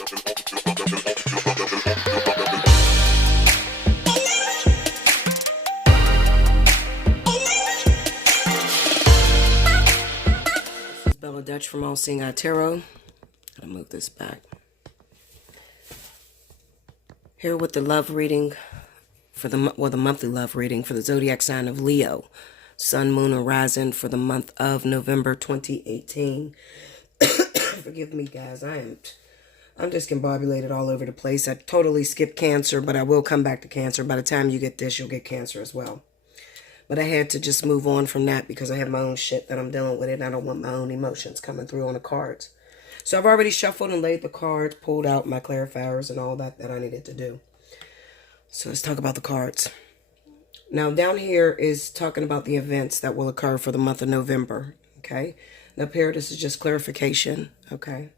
Dutch from Allseeingeyetarot. I'm gonna move this back. Here with the love reading for the monthly love reading for the zodiac sign of Leo, Sun, Moon, and Rising for the month of November 2018. Forgive me, guys. I'm discombobulated all over the place. I totally skipped Cancer, but I will come back to Cancer. By the time you get this, you'll get Cancer as well. But I had to just move on from that because I have my own shit that I'm dealing with, and I don't want my own emotions coming through on the cards. So I've already shuffled and laid the cards, pulled out my clarifiers and all that I needed to do. So let's talk about the cards. Now down here is talking about the events that will occur for the month of November. Okay. And up here, this is just clarification. Okay.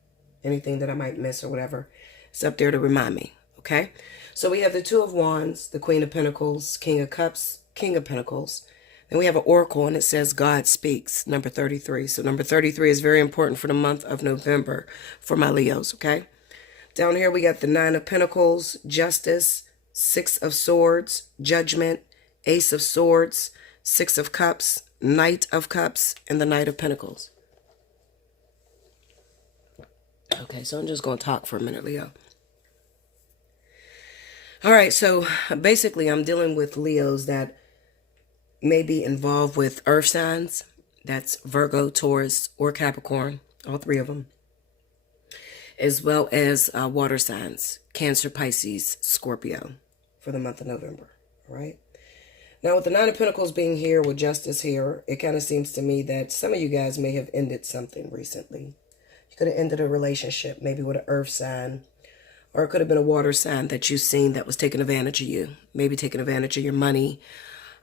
Anything that I might miss or whatever, it's up there to remind me. Okay. So we have the Two of Wands, the Queen of Pentacles, King of Cups, King of Pentacles. Then we have an oracle and it says God speaks, number 33. So number 33 is very important for the month of November for my Leos, okay? Down here we got the Nine of Pentacles, Justice, Six of Swords, Judgment, Ace of Swords, Six of Cups, Knight of Cups, and the Knight of Pentacles. Okay, so I'm just going to talk for a minute, Leo. All right, so basically I'm dealing with Leos that may be involved with earth signs. That's Virgo, Taurus, or Capricorn, all three of them. As well as water signs, Cancer, Pisces, Scorpio, for the month of November, all right? Now, with the Nine of Pentacles being here, with Justice here, it kind of seems to me that some of you guys may have ended something recently. You could have ended a relationship, maybe with an earth sign, or it could have been a water sign that you've seen that was taking advantage of you, maybe taking advantage of your money.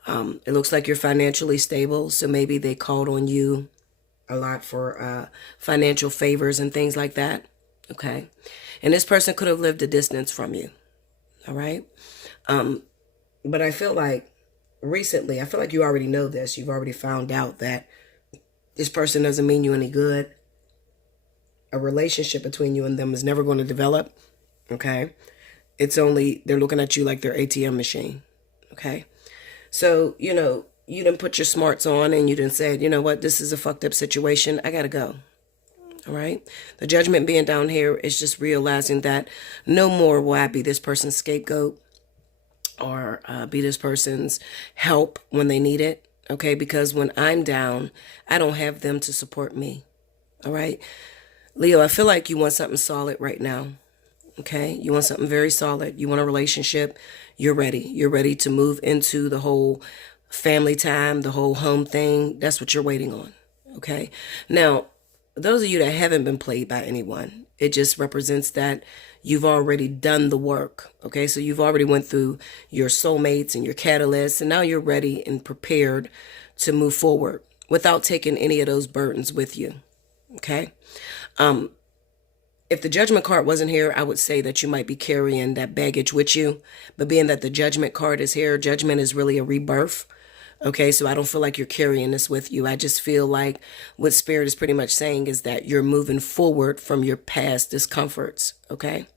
It looks like you're financially stable, so maybe they called on you a lot for financial favors and things like that, okay? And this person could have lived a distance from you, all right? But I feel like recently, I feel like you already know this. You've already found out that this person doesn't mean you any good. A relationship between you and them is never going to develop, okay? It's only, they're looking at you like their ATM machine, okay? So, you know, you done put your smarts on and you done said, you know what, this is a fucked up situation. I got to go. All right. The Judgment being down here is just realizing that no more will I be this person's scapegoat or be this person's help when they need it. Okay. Because when I'm down, I don't have them to support me. All right. Leo, I feel like you want something solid right now. Okay, you want something very solid. You want a relationship. You're ready. You're ready to move into the whole family time, the whole home thing. That's what you're waiting on. Okay. Now, those of you that haven't been played by anyone, it just represents that you've already done the work. Okay. So you've already went through your soulmates and your catalysts, and now you're ready and prepared to move forward without taking any of those burdens with you. Okay. If the Judgment card wasn't here, I would say that you might be carrying that baggage with you. But being that the Judgment card is here, Judgment is really a rebirth. Okay, so I don't feel like you're carrying this with you. I just feel like what Spirit is pretty much saying is that you're moving forward from your past discomforts. Okay,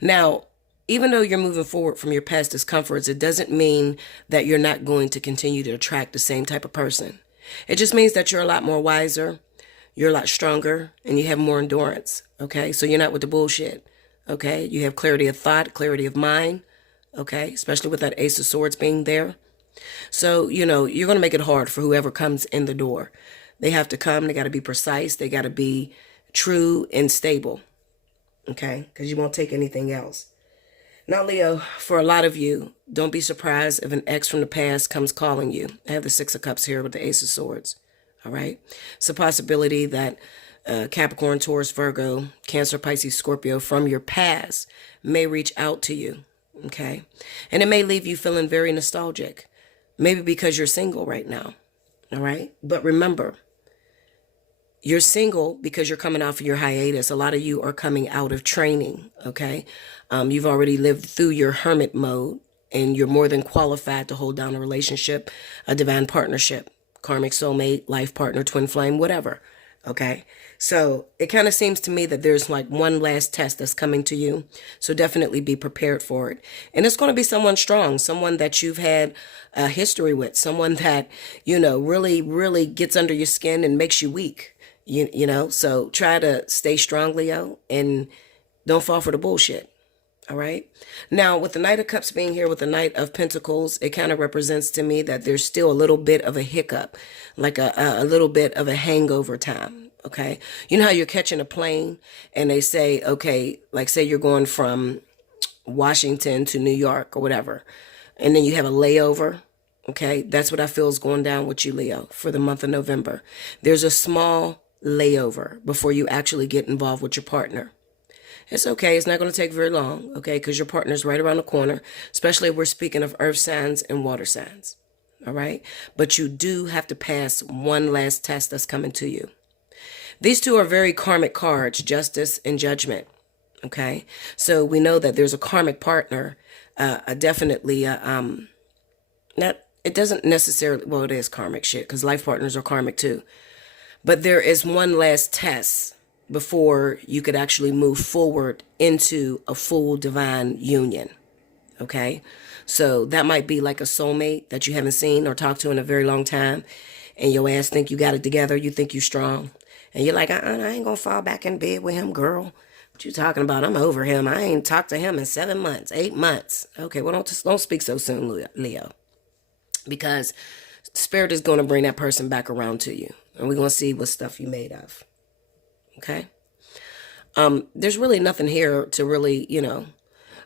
now, even though you're moving forward from your past discomforts, it doesn't mean that you're not going to continue to attract the same type of person. It just means that you're a lot more wiser. You're a lot stronger and you have more endurance, okay? So you're not with the bullshit, okay? You have clarity of thought, clarity of mind, okay? Especially with that Ace of Swords being there. So, you know, you're going to make it hard for whoever comes in the door. They have to come. They got to be precise. They got to be true and stable, okay? Because you won't take anything else. Now, Leo, for a lot of you, don't be surprised if an ex from the past comes calling you. I have the Six of Cups here with the Ace of Swords. All right. It's a possibility that Capricorn, Taurus, Virgo, Cancer, Pisces, Scorpio from your past may reach out to you. Okay. And it may leave you feeling very nostalgic. Maybe because you're single right now. All right. But remember, you're single because you're coming off of your hiatus. A lot of you are coming out of training. Okay. You've already lived through your hermit mode and you're more than qualified to hold down a relationship, a divine partnership. Karmic soulmate, life partner, twin flame, whatever. Okay. So it kind of seems to me that there's like one last test that's coming to you. So definitely be prepared for it. And it's going to be someone strong, someone that you've had a history with, someone that, really, really gets under your skin and makes you weak. So try to stay strong, Leo, and don't fall for the bullshit. All right. Now, with the Knight of Cups being here with the Knight of Pentacles, it kind of represents to me that there's still a little bit of a hiccup, like a little bit of a hangover time. Okay. You know how you're catching a plane and they say, okay, like say you're going from Washington to New York or whatever, and then you have a layover. Okay. That's what I feel is going down with you, Leo, for the month of November. There's a small layover before you actually get involved with your partner. It's okay. It's not going to take very long, okay, because your partner's right around the corner, especially if we're speaking of earth signs and water signs, all right? But you do have to pass one last test that's coming to you. These two are very karmic cards, justice and judgment, okay? So we know that there's a karmic partner, definitely, not, it doesn't necessarily, well, it is karmic shit, because life partners are karmic too. But there is one last test before you could actually move forward into a full divine union. Okay. So that might be like a soulmate that you haven't seen or talked to in a very long time. And your ass think you got it together. You think you strong. And you're like, I ain't gonna fall back in bed with him, girl. What you talking about? I'm over him. I ain't talked to him in 7 months, 8 months. Okay. Well, don't speak so soon, Leo, because Spirit is going to bring that person back around to you. And we're going to see what stuff you made of. Okay. There's really nothing here to really,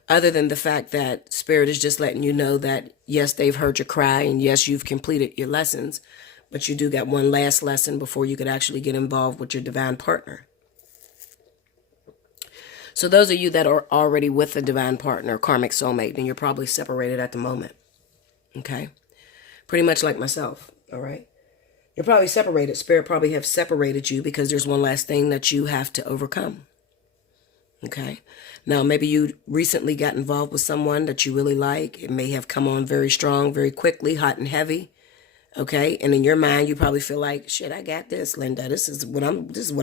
other than the fact that Spirit is just letting you know that, yes, they've heard your cry and yes, you've completed your lessons, but you do got one last lesson before you could actually get involved with your divine partner. So those of you that are already with a divine partner, karmic soulmate, and you're probably separated at the moment. Okay. Pretty much like myself. All right. You're probably separated. Spirit probably have separated you because there's one last thing that you have to overcome. Okay. Now, maybe you recently got involved with someone that you really like. It may have come on very strong, very quickly, hot and heavy. Okay. And in your mind, you probably feel like, shit, I got this, Linda. This is what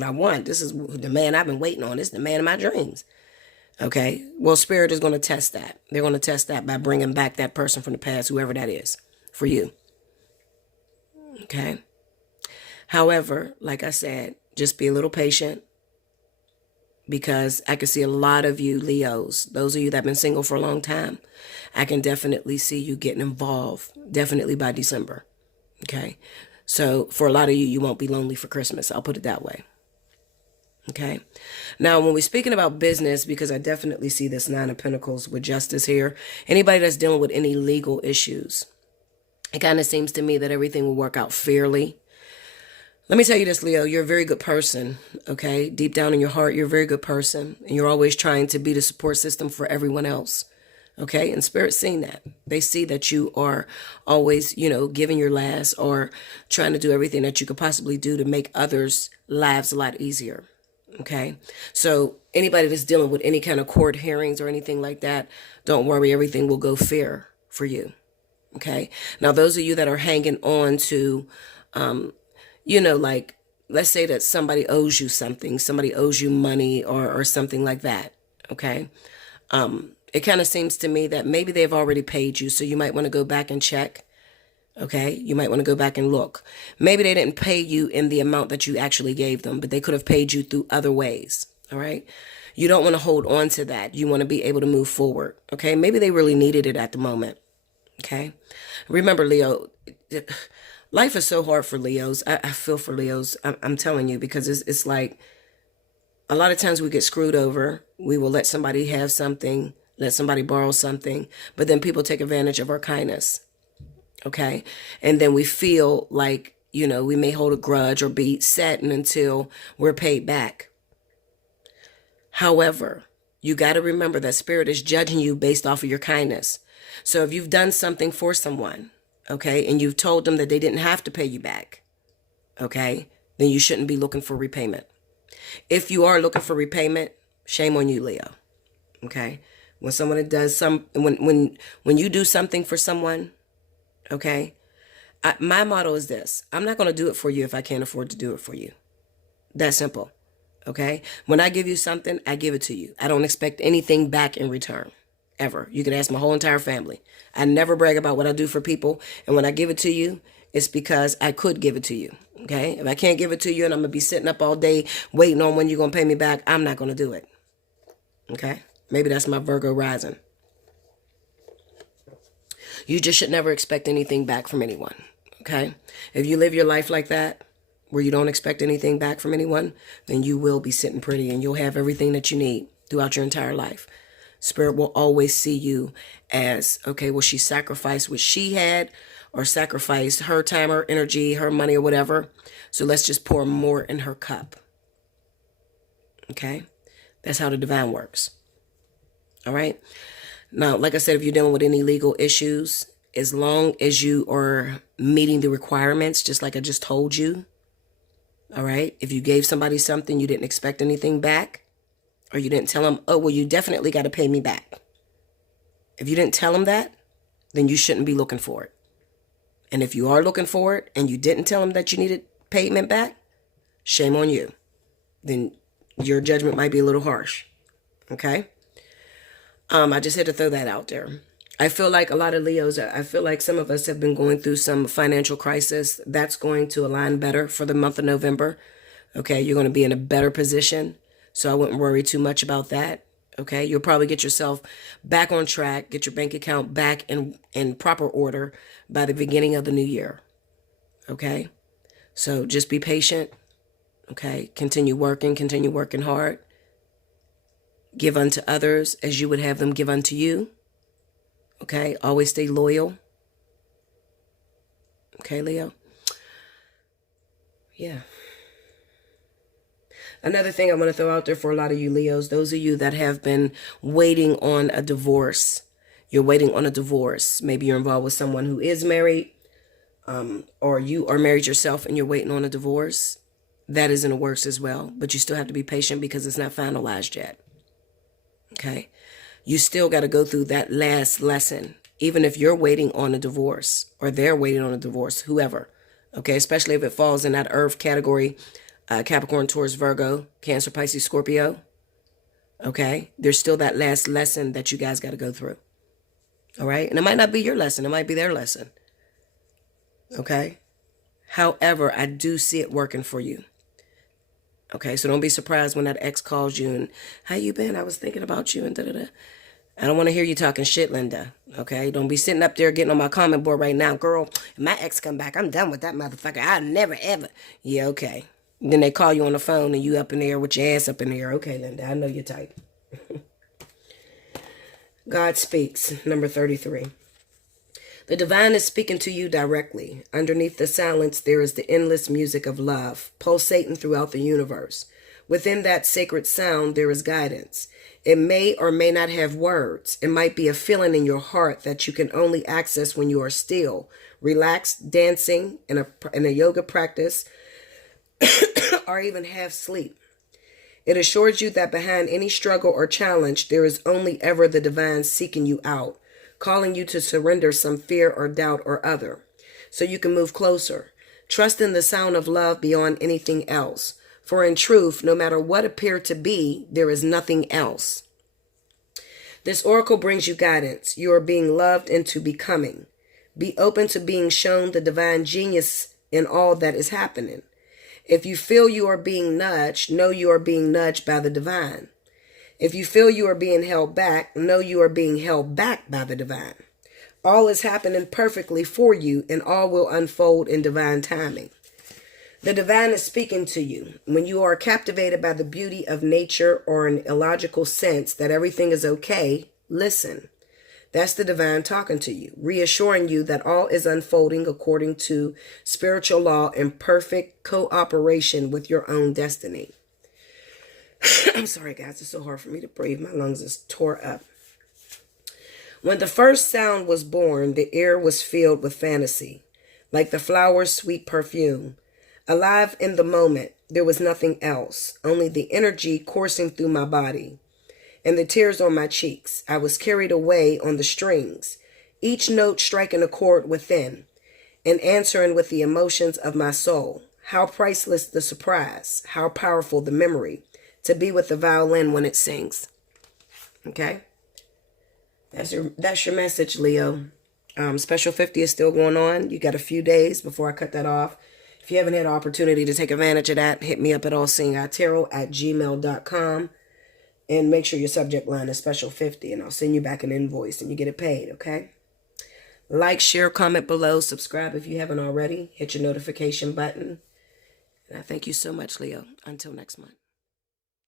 I want. This is the man I've been waiting on. This is the man of my dreams. Okay. Well, Spirit is going to test that. They're going to test that by bringing back that person from the past, whoever that is, for you. Okay. However, like I said, just be a little patient, because I can see a lot of you Leos, those of you that have been single for a long time, I can definitely see you getting involved, definitely by December. Okay. So for a lot of you, you won't be lonely for Christmas. I'll put it that way. Okay. Now, when we're speaking about business, because I definitely see this Nine of Pentacles with justice here, anybody that's dealing with any legal issues, it kind of seems to me that everything will work out fairly. Let me tell you this, Leo, you're a very good person, okay? Deep down in your heart, you're a very good person, and you're always trying to be the support system for everyone else, okay? And Spirit's seen that. They see that you are always, giving your last or trying to do everything that you could possibly do to make others' lives a lot easier, okay? So anybody that's dealing with any kind of court hearings or anything like that, don't worry, everything will go fair for you, okay? Now, those of you that are hanging on to, like, let's say that somebody owes you something, somebody owes you money or something like that. Okay. It kind of seems to me that maybe they've already paid you. So you might want to go back and check. Okay. You might want to go back and look. Maybe they didn't pay you in the amount that you actually gave them, but they could have paid you through other ways. All right. You don't want to hold on to that. You want to be able to move forward. Okay. Maybe they really needed it at the moment. Okay. Remember, Leo, life is so hard for Leos. I feel for Leos. I'm telling you, because it's like a lot of times we get screwed over. We will let somebody have something, let somebody borrow something, but then people take advantage of our kindness. Okay. And then we feel like, we may hold a grudge or be saddened until we're paid back. However, you got to remember that Spirit is judging you based off of your kindness. So if you've done something for someone, okay, and you've told them that they didn't have to pay you back, okay, then you shouldn't be looking for repayment. If you are looking for repayment, shame on you, Leo. Okay, when someone does when you do something for someone, okay, my motto is this: I'm not going to do it for you if I can't afford to do it for you. That simple. Okay? When I give you something, I give it to you. I don't expect anything back in return. Ever. You can ask my whole entire family. I never brag about what I do for people. And when I give it to you, it's because I could give it to you. Okay? If I can't give it to you and I'm going to be sitting up all day waiting on when you're going to pay me back, I'm not going to do it. Okay? Maybe that's my Virgo rising. You just should never expect anything back from anyone. Okay? If you live your life like that, where you don't expect anything back from anyone, then you will be sitting pretty and you'll have everything that you need throughout your entire life. Spirit will always see you as, okay, well, she sacrificed what she had or sacrificed her time, her energy, her money, or whatever. So let's just pour more in her cup. Okay? That's how the divine works. All right? Now, like I said, if you're dealing with any legal issues, as long as you are meeting the requirements, just like I just told you, all right? If you gave somebody something, you didn't expect anything back, or you didn't tell them, oh, well, you definitely got to pay me back. If you didn't tell them that, then you shouldn't be looking for it. And if you are looking for it and you didn't tell them that you needed payment back, shame on you. Then your judgment might be a little harsh. Okay? I just had to throw that out there. I feel like a lot of Leos, I feel like some of us have been going through some financial crisis. That's going to align better for the month of November. Okay, you're going to be in a better position. So I wouldn't worry too much about that. Okay, you'll probably get yourself back on track, get your bank account back in proper order by the beginning of the new year. Okay, so just be patient. Okay, continue working hard. Give unto others as you would have them give unto you. Okay, always stay loyal. Okay, Leo? Yeah. Another thing I want to throw out there for a lot of you Leos, those of you that have been waiting on a divorce. You're waiting on a divorce. Maybe you're involved with someone who is married, or you are married yourself and you're waiting on a divorce. That is in the works as well, but you still have to be patient because it's not finalized yet. Okay? You still got to go through that last lesson, even if you're waiting on a divorce or they're waiting on a divorce, whoever. Okay, especially if it falls in that earth category, Capricorn, Taurus, Virgo, Cancer, Pisces, Scorpio. Okay, there's still that last lesson that you guys got to go through. All right, and it might not be your lesson. It might be their lesson. Okay, however, I do see it working for you. Okay, so don't be surprised when that ex calls you and, how you been? I was thinking about you and da-da-da. I don't want to hear you talking shit, Linda. Okay, don't be sitting up there getting on my comment board right now. Girl, if my ex come back, I'm done with that motherfucker. I'll never, ever. Yeah, okay. Then they call you on the phone and you up in there with your ass up in the air. Okay, Linda, I know you're tight. God speaks, number 33. The divine is speaking to you directly. Underneath the silence, there is the endless music of love, pulsating throughout the universe. Within that sacred sound, there is guidance. It may or may not have words. It might be a feeling in your heart that you can only access when you are still, relaxed, dancing, in a yoga practice, or even half asleep. It assures you that behind any struggle or challenge, there is only ever the divine seeking you out, calling you to surrender some fear or doubt or other, so you can move closer. Trust in the sound of love beyond anything else. For in truth, no matter what appeared to be, there is nothing else. This oracle brings you guidance. You are being loved into becoming. Be open to being shown the divine genius in all that is happening. If you feel you are being nudged, know you are being nudged by the divine. If you feel you are being held back, know you are being held back by the divine. All is happening perfectly for you, and all will unfold in divine timing. The divine is speaking to you. When you are captivated by the beauty of nature or an illogical sense that everything is okay, listen. That's the divine talking to you, reassuring you that all is unfolding according to spiritual law in perfect cooperation with your own destiny. I'm sorry, guys. It's so hard for me to breathe. My lungs is tore up. When the first sound was born, the air was filled with fantasy, like the flower's sweet perfume. Alive in the moment, there was nothing else, only the energy coursing through my body and the tears on my cheeks. I was carried away on the strings, each note striking a chord within and answering with the emotions of my soul. How priceless the surprise. How powerful the memory to be with the violin when it sings. Okay? That's your message, Leo. Special 50 is still going on. You got a few days before I cut that off. If you haven't had an opportunity to take advantage of that, hit me up at allseeingeyetarot@gmail.com. And make sure your subject line is special 50, and I'll send you back an invoice and you get it paid, okay? Like, share, comment below, subscribe if you haven't already. Hit your notification button. And I thank you so much, Leo. Until next month.